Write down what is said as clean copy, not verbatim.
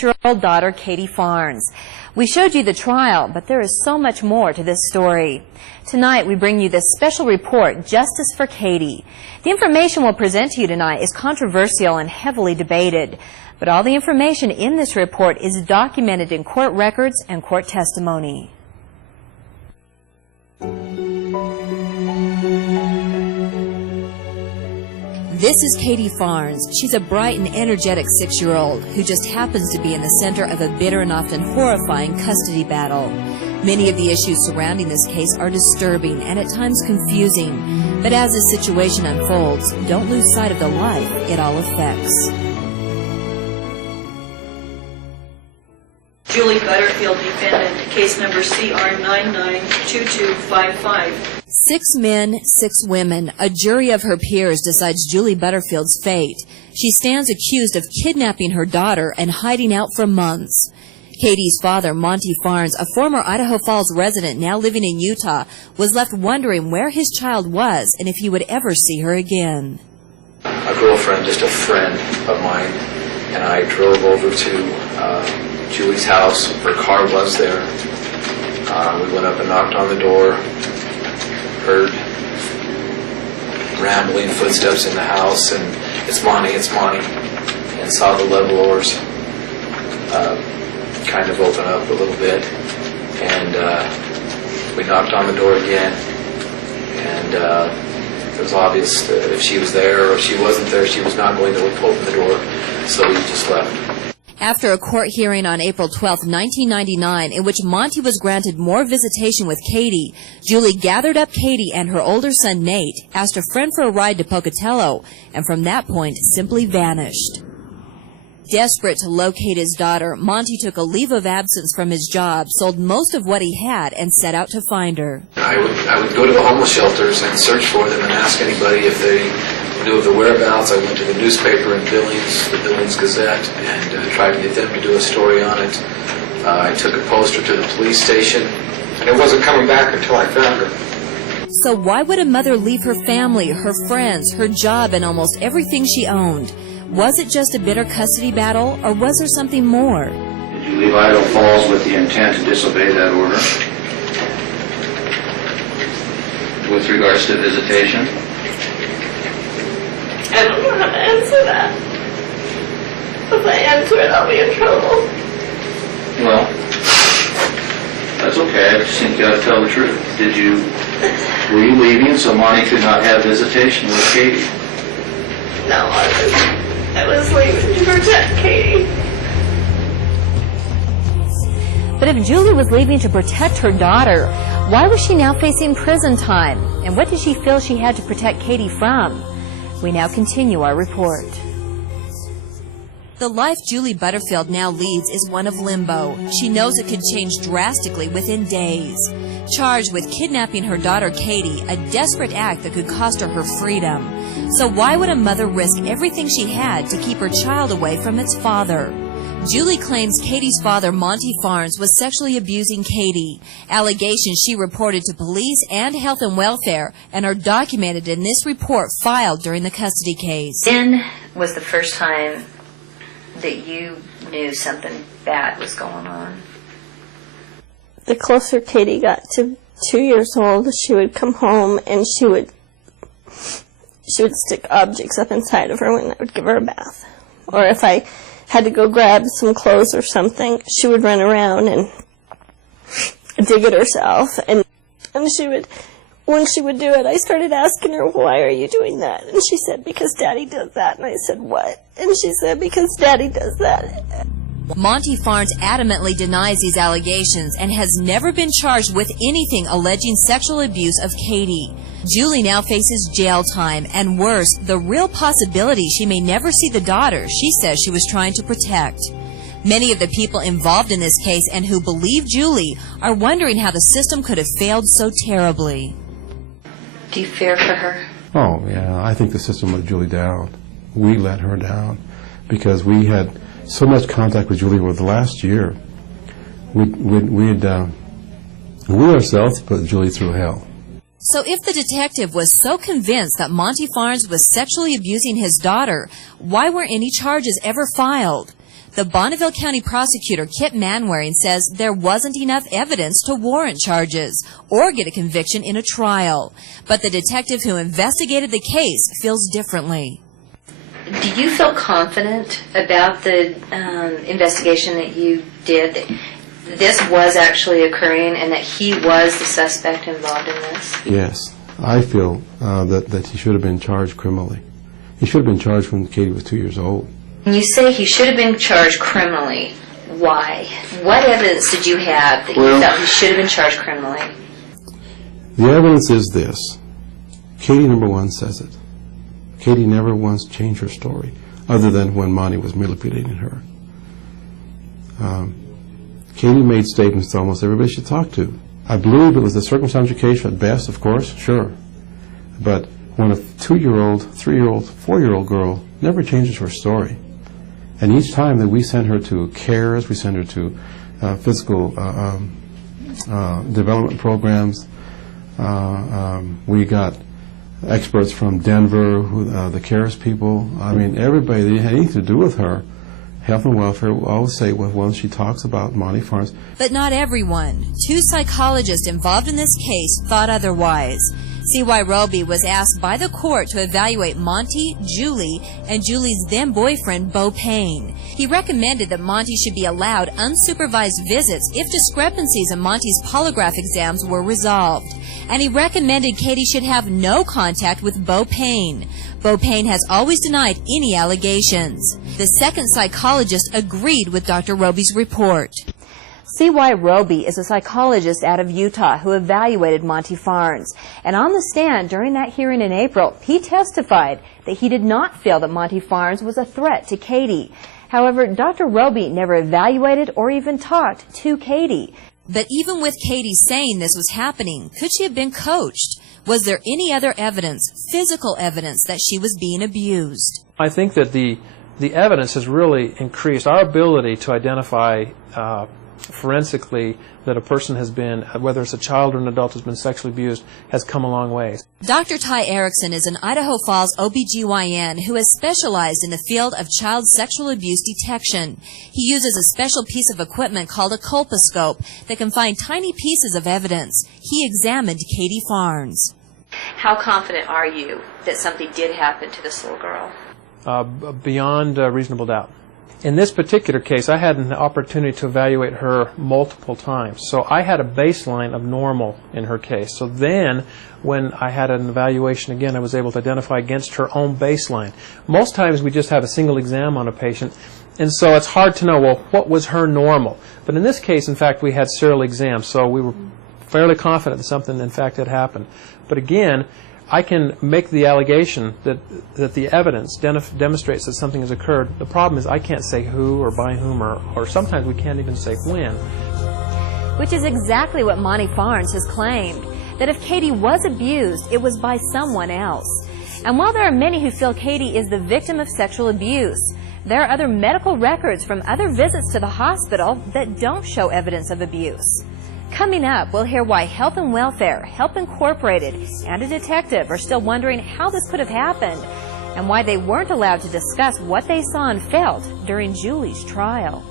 6-year-old daughter, Katie Farnes. We showed you the trial, but there is so much more to this story. Tonight, we bring you this special report, Justice for Katie. The information we'll present to you tonight is controversial and heavily debated, but all the information in this report is documented in court records and court testimony. This is Katie Farnes. She's a bright and energetic 6-year-old who just happens to be in the center of a bitter and often horrifying custody battle. Many of the issues surrounding this case are disturbing and at times confusing, but as the situation unfolds, don't lose sight of the life it all affects. Julie Butterfield, defendant, case number CR 992255. 6 men, 6 women. A jury of her peers decides Julie Butterfield's fate. She stands accused of kidnapping her daughter and hiding out for months. Katie's father, Monty Farnes, a former Idaho Falls resident now living in Utah, was left wondering where his child was and if he would ever see her again. A girlfriend, just a friend of mine, and I drove over to Julie's house. Her car was there. We went up and knocked on the door, heard rambling footsteps in the house, and it's Monty, and saw the level oars kind of open up a little bit, and we knocked on the door again, and it was obvious that if she was there or if she wasn't there, she was not going to open the door, so we just left. After a court hearing on April 12, 1999, in which Monty was granted more visitation with Katie, Julie gathered up Katie and her older son Nate, asked a friend for a ride to Pocatello, and from that point simply vanished. Desperate to locate his daughter, Monty took a leave of absence from his job, sold most of what he had, and set out to find her. I would go to the homeless shelters and search for them and ask anybody if they knew of the whereabouts. I went to the newspaper in Billings, the Billings Gazette, and tried to get them to do a story on it. I took a poster to the police station, and it wasn't coming back until I found her. So why would a mother leave her family, her friends, her job, and almost everything she owned? Was it just a bitter custody battle, or was there something more? Did you leave Idaho Falls with the intent to disobey that order? With regards to visitation? I don't know how to answer that. If I answer it, I'll be in trouble. Well, that's okay. I just think you got to tell the truth. Were you leaving so Monty could not have visitation with Katie? No, I was leaving to protect Katie. But if Julie was leaving to protect her daughter, why was she now facing prison time? And what did she feel she had to protect Katie from? We now continue our report. The life Julie Butterfield now leads is one of limbo. She knows it could change drastically within days. Charged with kidnapping her daughter Katie, a desperate act that could cost her her freedom. So why would a mother risk everything she had to keep her child away from its father? Julie claims Katie's father, Monty Farnes, was sexually abusing Katie. Allegations she reported to police and health and welfare and are documented in this report filed during the custody case. When was the first time that you knew something bad was going on? The closer Katie got to 2 years old, she would come home and she would stick objects up inside of her when I would give her a bath. Or if I had to go grab some clothes or something, she would run around and dig it herself. And she would, when she would do it, I started asking her, why are you doing that? And she said, because Daddy does that. And I said, what? And she said, because Daddy does that. Monty Farnes adamantly denies these allegations and has never been charged with anything alleging sexual abuse of Katie. Julie now faces jail time, and worse, the real possibility she may never see the daughter she says she was trying to protect. Many of the people involved in this case and who believe Julie are wondering how the system could have failed so terribly. Do you fear for her? Oh, yeah, I think the system let Julie down. We let her down because we had so much contact with Julie over the last year. We ourselves put Julie through hell. So if the detective was so convinced that Monty Farnes was sexually abusing his daughter, why weren't any charges ever filed? The Bonneville County prosecutor, Kip Manwaring, says there wasn't enough evidence to warrant charges or get a conviction in a trial. But the detective who investigated the case feels differently. Do you feel confident about the investigation that you did, that this was actually occurring and that he was the suspect involved in this? Yes, I feel that he should have been charged criminally. He should have been charged when Katie was 2 years old. When you say he should have been charged criminally, why? What evidence did you have that you felt he should have been charged criminally? The evidence is this. Katie, number one, says it. Katie never once changed her story, other than when Monty was manipulating her. Katie made statements to almost everybody she talked to. I believe it was a circumstantial case at best, of course, sure. But when a 2-year-old, 3-year-old, 4-year-old girl never changes her story, and each time that we send her to CARES, we send her to physical development programs, we got experts from Denver, the CARES people. I mean, everybody that had anything to do with her, health and welfare, will always say, well, when she talks about Monty Farnes. But not everyone. 2 psychologists involved in this case thought otherwise. C.Y. Roby was asked by the court to evaluate Monty, Julie, and Julie's then-boyfriend, Bo Payne. He recommended that Monty should be allowed unsupervised visits if discrepancies in Monty's polygraph exams were resolved. And he recommended Katie should have no contact with Bo Payne. Bo Payne has always denied any allegations. The second psychologist agreed with Dr. Roby's report. C.Y. Roby is a psychologist out of Utah who evaluated Monty Farnes. And on the stand during that hearing in April, he testified that he did not feel that Monty Farnes was a threat to Katie. However, Dr. Roby never evaluated or even talked to Katie. But even with Katie saying this was happening, could she have been coached? Was there any other evidence, physical evidence, that she was being abused? I think that the evidence has really increased our ability to identify forensically that a person has been, whether it's a child or an adult has been sexually abused, has come a long way. Dr. Ty Erickson is an Idaho Falls OBGYN who has specialized in the field of child sexual abuse detection. He uses a special piece of equipment called a colposcope that can find tiny pieces of evidence. He examined Katie Farnes. How confident are you that something did happen to this little girl? Beyond reasonable doubt. In this particular case, I had an opportunity to evaluate her multiple times. So I had a baseline of normal in her case. So then, when I had an evaluation again, I was able to identify against her own baseline. Most times we just have a single exam on a patient, and so it's hard to know, well, what was her normal? But in this case, in fact, we had serial exams, so we were fairly confident that something, in fact, had happened. But again, I can make the allegation that the evidence demonstrates that something has occurred. The problem is I can't say who or by whom, or sometimes we can't even say when. Which is exactly what Monty Farnes has claimed, that if Katie was abused, it was by someone else. And while there are many who feel Katie is the victim of sexual abuse, there are other medical records from other visits to the hospital that don't show evidence of abuse. Coming up, we'll hear why Health and Welfare, Help Incorporated, and a detective are still wondering how this could have happened and why they weren't allowed to discuss what they saw and felt during Julie's trial.